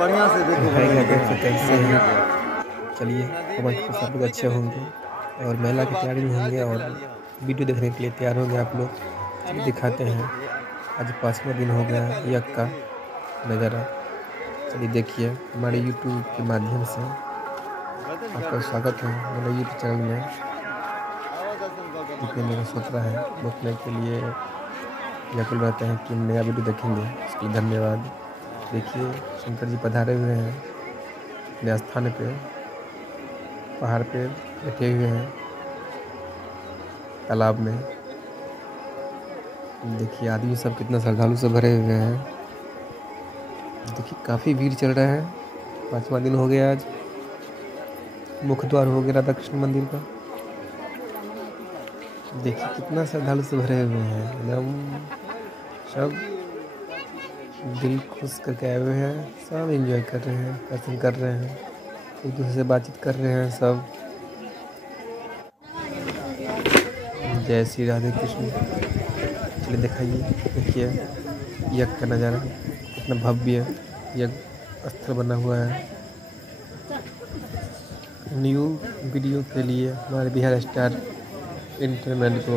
बढ़िया से देखो कैसे हैं। चलिए कमेंट को सब लोग अच्छे होंगे और मेला की तैयारी में होंगे और वीडियो देखने के लिए तैयार होंगे आप लोग। चलिए दिखाते हैं, आज 5वां दिन हो गया यज्ञ का नज़ारा। चलिए देखिए, हमारे यूट्यूब के माध्यम से आपका स्वागत है मेरे यूट्यूब चैनल में। जितने मेरा सोचता है देखने के लिए व्याकुल रहते हैं कि नया वीडियो देखेंगे, इसके लिए धन्यवाद। देखिए शंकर जी पधारे हुए हैं अपने स्थान पे, पहाड़ पे बैठे हुए हैं तालाब में। देखिए आदमी सब कितना श्रद्धालु से भरे हुए हैं। देखिए काफ़ी भीड़ चल रहा है। 5वां दिन हो गया आज। मुख्य द्वार हो गया राधा कृष्ण मंदिर का। देखिए कितना श्रद्धालु से भरे हुए हैं, एकदम सब दिल खुश करके आए हुए हैं। सब एंजॉय कर रहे हैं, दर्शन कर रहे हैं, एक दूसरे से बातचीत कर रहे हैं सब। जय श्री राधे कृष्ण। चलिए दिखाइए, देखिए यज्ञ का नज़ारा कितना भव्य यज्ञ स्थल बना हुआ है। न्यू वीडियो के लिए हमारे बिहार स्टार एंटरटेनमेंट को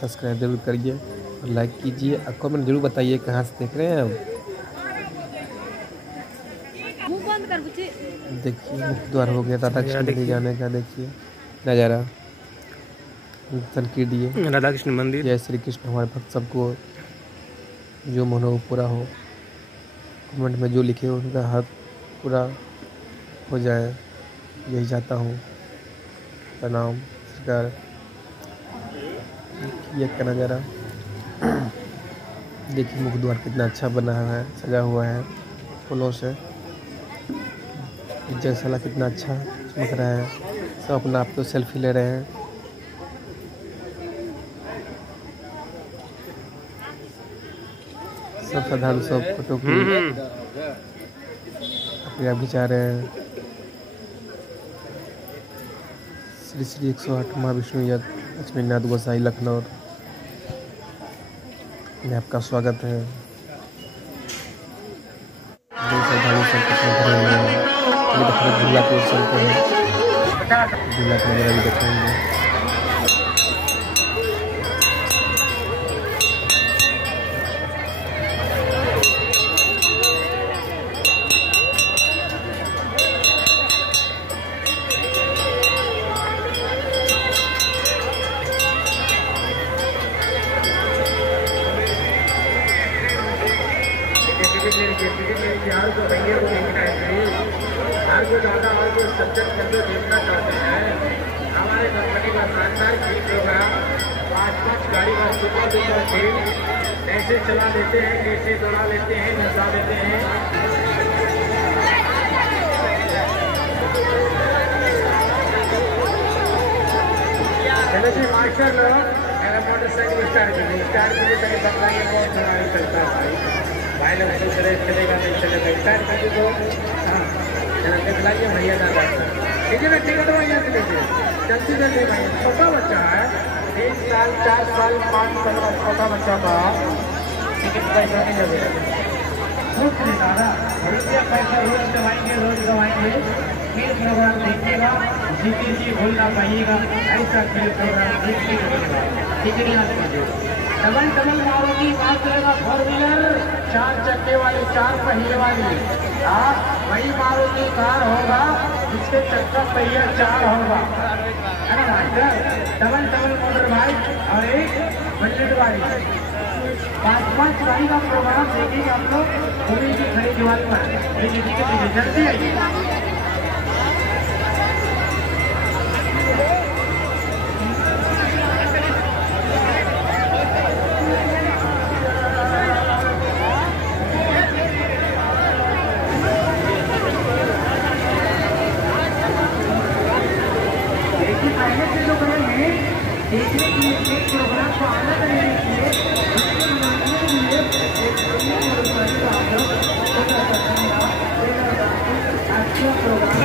सब्सक्राइब जरूर करिए और लाइक कीजिए और कमेंट जरूर बताइए कहाँ से देख रहे हैं आप। देखिए मुख्य द्वार हो गया राधा कृष्ण मंदिर जाने का। देखिए नज़ारा, दर्शन कीजिए राधा कृष्ण मंदिर। जय श्री कृष्ण। हमारे भक्त सबको जो मन हो पूरा हो, कमेंट में जो लिखे हो उनका हक पूरा हो जाए, यही चाहता हूँ। प्रणाम सरकार। ये का नज़ारा देखिए, मुख्य द्वार कितना अच्छा बना हुआ है, सजा हुआ है फूलों से। जगशाला कितना अच्छा चमक रहा है। सब अपना आप तो सेल्फी ले रहे हैं। सब श्रद्धालु सब फोटो को अपने आप खिंचा रहे हैं। श्री श्री 108 महाविष्णु यज्ञ लक्ष्मीनाथ गोसाई लखनऊ में आपका स्वागत है। श्रद्धालु सब भरे हुए हैं। झूला को चलते हैं, झूला का नज़ारा भी देखेंगे। जो ज़्यादा और जो सज्जन बंदे देखना चाहते हैं, हमारे कंपनी का शानदार खेल प्रोग्राम 5-5 गाड़ी का सुपर डुपर खेल ऐसे चला लेते हैं, कैसे दौड़ा लेते हैं, नचा लेते हैं। चलो जी मास्टर लोग, मेरा मोटरसाइकिल स्टार्ट कीजिए कहीं बदलाइए, बहुत बड़ा चलता है भाई लोग। तो चलेगा नहीं चलेगा, स्टार्ट कीजिए तो हाँ दिखलाइए भैया ना जाता। ठीक है ना, टिकट भैया से लीजिए जल्दी जल्दी भाई। छोटा बच्चा है, 3 साल 4 साल 5 साल का छोटा बच्चा का टिकट पैसा नहीं लगेगा। रोज नहीं दादा, रुपया पैसा रोज गवाएंगे। खेल प्रोग्राम देखिएगा, जीते भूल ना पाइएगा। ऐसा खेल प्रोग्राम देखने को मिलेगा। टिकट याद कीजिए। डबल मारुति बात करेगा, 4 व्हीलर 4 चक्के वाली 4 पहिए वाली। वही मारुति कार होगा जिसके चक्का पहिया 4 होगा, है ना मास्टर। डबल मोटर बाइक और एक बुलेट गाड़ी, 5-5 गाड़ी का प्रोग्राम देखेंगे आप लोग। पूरी की खड़ी दिवाली में जल्दी आइए। देखने के लिए एक प्रोग्राम को आनंद लेने के लिए अच्छा प्रोग्राम